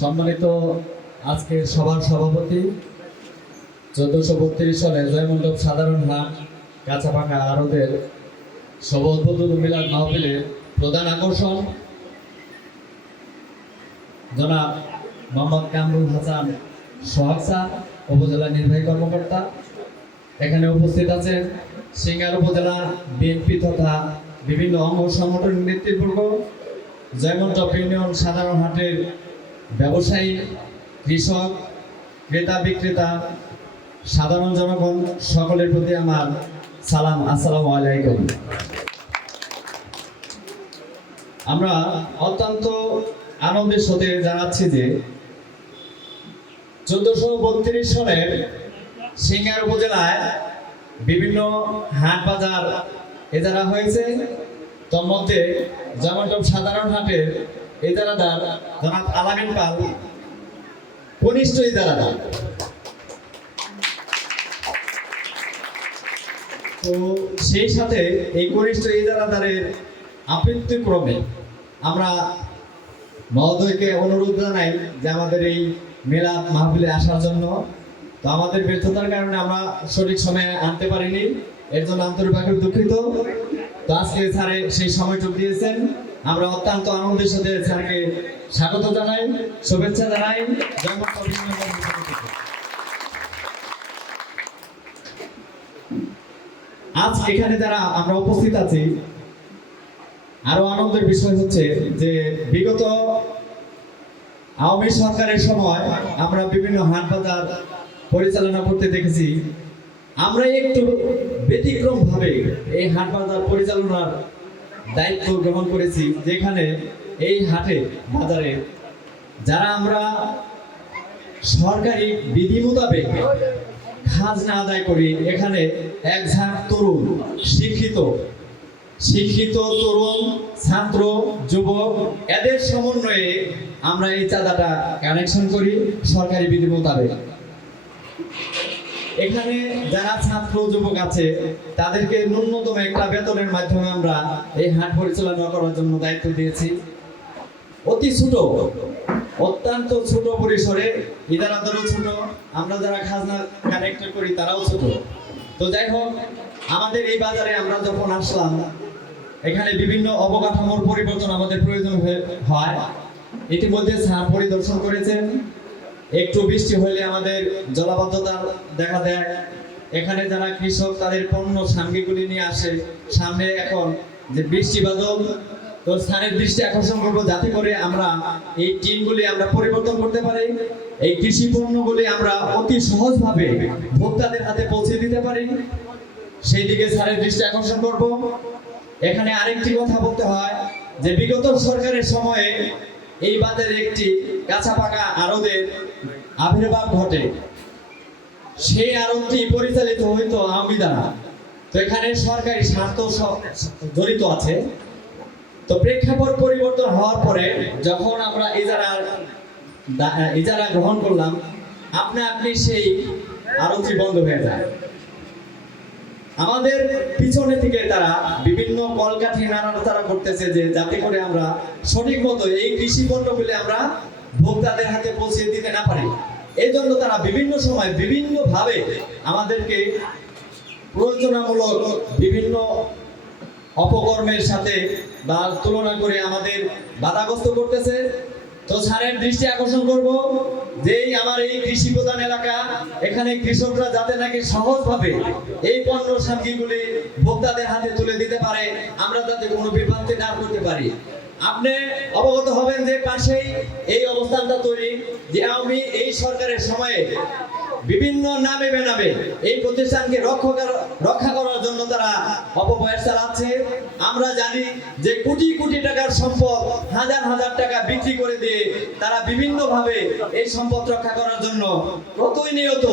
সম্মানিত আজকের সভার সভাপতি 1432 সালে জয়মণ্ডপ সাধারণ হাট কাঁচাপাকা আড়তের শুভ উদ্বোধন মিলাদ মাহফিলের প্রধান আকর্ষণ জনাব মোহাম্মদ কামরুল হাসান সোহাগ স্যার, উপজেলা নির্বাহী কর্মকর্তা। এখানে উপস্থিত আছেন সিঙ্গার উপজেলা বিএনপি তথা বিভিন্ন অঙ্গ সংগঠনের নেতৃবৃন্দ, জয়মণ্ডপ ইউনিয়ন সাধারণ হাটের ব্যবসায়ী, কৃষক, ক্রেতা বিক্রেতা, সাধারণ জনগণ সকলের প্রতি আমার সালাম, আসসালামু আলাইকুম। আমরা অত্যন্ত আনন্দের সাথে জানাচ্ছি যে 1432 সনের সিঙ্গার উপজেলায় বিভিন্ন হাট বাজার এজারা হয়েছে। তোর মধ্যে জয়মণ্ডপ সাধারণ হাটের ইজারাদার জনাব আলামিন পাল কনিষ্ঠ ইজারাদার। তো সেই সাথে এই কনিষ্ঠ ইজারাদারের আপত্তিক্রমে আমরা মহোদয়কে অনুরোধ জানাই যে আমাদের এই মিলাদ মাহফিলে আসার জন্য। তো আমাদের ব্যর্থতার কারণে আমরা সঠিক সময়ে আনতে পারিনি, এর জন্য আন্তরিকভাবে দুঃখিত। তো আজকে স্যারে সেই সময়টুকু দিয়েছেন, আমরা অত্যন্ত আনন্দের সাথে স্যারকে স্বাগত জানাই, শুভেচ্ছা জানাই। আজ এখানে যারা আমরা উপস্থিত আছি, আরো আনন্দের বিষয় হচ্ছে যে বিগত আওয়ামী সরকারের সময় আমরা বিভিন্ন হাট বাজার পরিচালনা করতে দেখেছি। আমরা একটু ব্যতিক্রম ভাবে এই হাট বাজার পরিচালনার দায়িত্ব গ্রহণ করেছি, যেখানে এই হাটে বাজারে যারা আমরা সরকারি বিধি মোতাবেক খাজনা আদায় করি, এখানে এক ঝাঁক তরুণ শিক্ষিত তরুণ, ছাত্র, যুবক, এদের সমন্বয়ে আমরা এই চাঁদাটা কানেকশন করি সরকারি বিধি মোতাবেক। এখানে যারা ছাত্র যুবক আছে তাদেরকে ন্যূনতম একটা বেতনের মাধ্যমে আমরা এই হাট পরিচালনা করার জন্য দায়িত্ব দিয়েছি। অতি ছোট, অত্যন্ত ছোট পরিসরে, ইজারাদারও ছোট, আমরা যারা খাজনা কানেক্ট করি তারাও ছোট। তো যাই হোক, আমাদের এই বাজারে আমরা যখন আসলাম, এখানে বিভিন্ন অবকাঠামোর পরিবর্তন আমাদের প্রয়োজন হয়। ইতিমধ্যে স্যার পরিদর্শন করেছেন। একটু বৃষ্টি হলে আমাদের জলাবদ্ধতা দেখা দেয়। এখানে যারা কৃষক তাদের পণ্য সামগ্রীগুলি নিয়ে আসে, সামনে এখন যে বৃষ্টি বাদল, তো স্থানের দৃষ্টি আকর্ষণ করবো যাতে করে আমরা এই টিনগুলি আমরা পরিবর্তন করতে পারি, এই কৃষি পণ্যগুলি আমরা অতি সহজভাবে ভোক্তাদের হাতে পৌঁছে দিতে পারি, সেই দিকে স্যারের দৃষ্টি আকর্ষণ করব। এখানে আরেকটি কথা বলতে হয় যে বিগত সরকারের সময়ে এই বাজারে একটি কাঁচাপাকা আড়তের আবির্ভাব ঘটে। সেই আড়তটি পরিচালিত হইতো আওয়ামী দ্বারা। তো এখানে সরকারি স্বার্থ জড়িত আছে। তো প্রেক্ষাপট পরিবর্তন হওয়ার পরে যখন আমরা ইজারা গ্রহণ করলাম, আপনি সেই আড়তটি বন্ধ হয়ে যায়। আমাদের পিছনে থেকে তারা বিভিন্ন কলকাঠি নাড়াচাড়া করতেছে যে যাতে করে আমরা সঠিক মতো এই কৃষি পণ্যগুলি আমরা ভোক্তাদের হাতে পৌঁছে দিতে না পারি। এই জন্য তারা বিভিন্ন সময় বিভিন্ন ভাবে আমাদেরকে প্রয়োজনামূলক বিভিন্ন অপকর্মের সাথে বা তুলনা করে আমাদের বাধাগ্রস্ত করতেছে। তো স্যারের দৃষ্টি আকর্ষণ করব যে আমার এই কৃষি প্রধান এলাকা, এখানে কৃষকরা যাতে নাকি সহজভাবে এই পণ্য সামগ্রীগুলি ভোক্তাদের হাতে তুলে দিতে পারে, আমরা যাতে কোনো বিভ্রান্তি না করতে পারি। আপনি অবগত হবেন যে পাশেই এই অবস্থানটা তৈরি, যে আমি এই সরকারের সময়ে বিভিন্ন নামে বেনামে এই প্রতিষ্ঠানকে রক্ষা করার জন্য তারা অপপ্রয়াস চালাচ্ছে। আমরা জানি যে কোটি কোটি টাকার সম্পদ হাজার হাজার টাকা বিক্রি করে দিয়ে তারা বিভিন্ন ভাবে এই সম্পদ রক্ষা করার জন্য প্রতিনিয়ত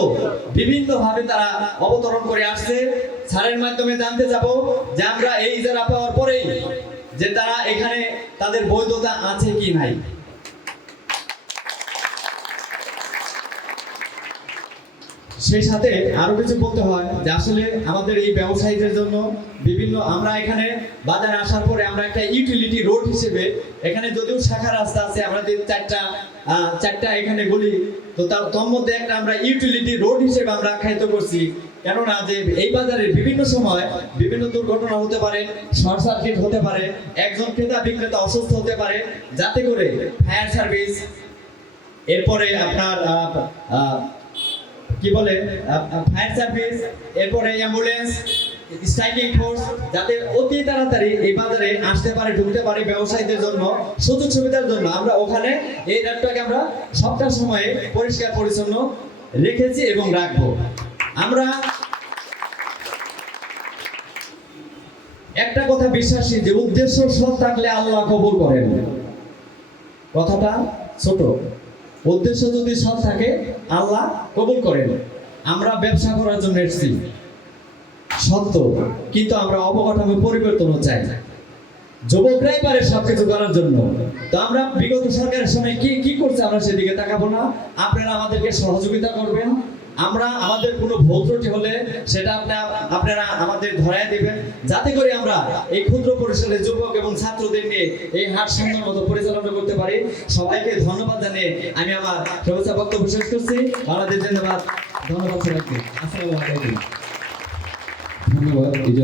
বিভিন্ন ভাবে তারা অবতরণ করে আসছে। স্যারের মাধ্যমে জানতে যাব যে আমরা এই ইজারা পাওয়ার পরেই যে তারা এখানে তাদের বৈধতা আছে কি নাই। সেই সাথে আরো কিছু বলতে হয় যে আসলে আমাদের এই ব্যবসায়ীদের জন্য বিভিন্ন আমরা এখানে বাজারে আসার পরে আমরা একটা ইউটিলিটি রোড হিসেবে এখানে যদিও শাখা রাস্তা আছে আমাদের চারটা এখানে গলি তো তার মধ্যে একটা আমরা ইউটিলিটি রোড হিসেবে আমরা আখ্যায়িত করছি কেননা যে এই বাজারে বিভিন্ন সময় বিভিন্ন দুর্ঘটনা হতে পারে, শর্ট সার্কিট হতে পারে, একজন ক্রেতা বিক্রেতা অসুস্থ হতে পারে, যাতে করে ফায়ার সার্ভিস, এরপরে আপনার কি বলে ফায়ার সার্ভিস, এরপরে অ্যাম্বুলেন্স, স্ট্রাইকিং ফোর্স যাতে অতি তাড়াতাড়ি এই বাজারে আসতে পারে, ঢুকতে পারে ব্যবসায়ীদের জন্য সুযোগ সুবিধার জন্য আমরা ওখানে এই রাতটাকে আমরা সবটা সময়ে পরিষ্কার পরিচ্ছন্ন রেখেছি এবং রাখবো। আমরা একটা কথা বিশ্বাসী যে উদ্দেশ্য সৎ থাকলে আল্লাহ কবুল করেন। কথাটা ছোট, উদ্দেশ্য যদি সৎ থাকে আল্লাহ কবুল করেন। আমরা ব্যবসা করার জন্য এসেছি সত্য, কিন্তু আমরা অবকাঠামো পরিবর্তনও চাই। যুবকরাই পারে সবকিছু করার জন্য। তো আমরা বিগত সরকারের সময় কি করছে আমরা সেদিকে তাকাবো না, আপনারা আমাদেরকে সহযোগিতা করবেন। আমরা আমাদের কোনো ভুল ত্রুটি হলে সেটা আপনারা আমাদের ধরায় দিবেন, যাতে করে আমরা এই ক্ষুদ্র পরিসরের যুবক এবং ছাত্রদের নিয়ে এই হাট সুন্দর মতো পরিচালনা করতে পারি। সবাইকে ধন্যবাদ জানিয়ে আমি আমার শুভেচ্ছা বক্তব্য শেষ করছি। ধন্যবাদ। আসসালামু আলাইকুম। ধন্যবাদ।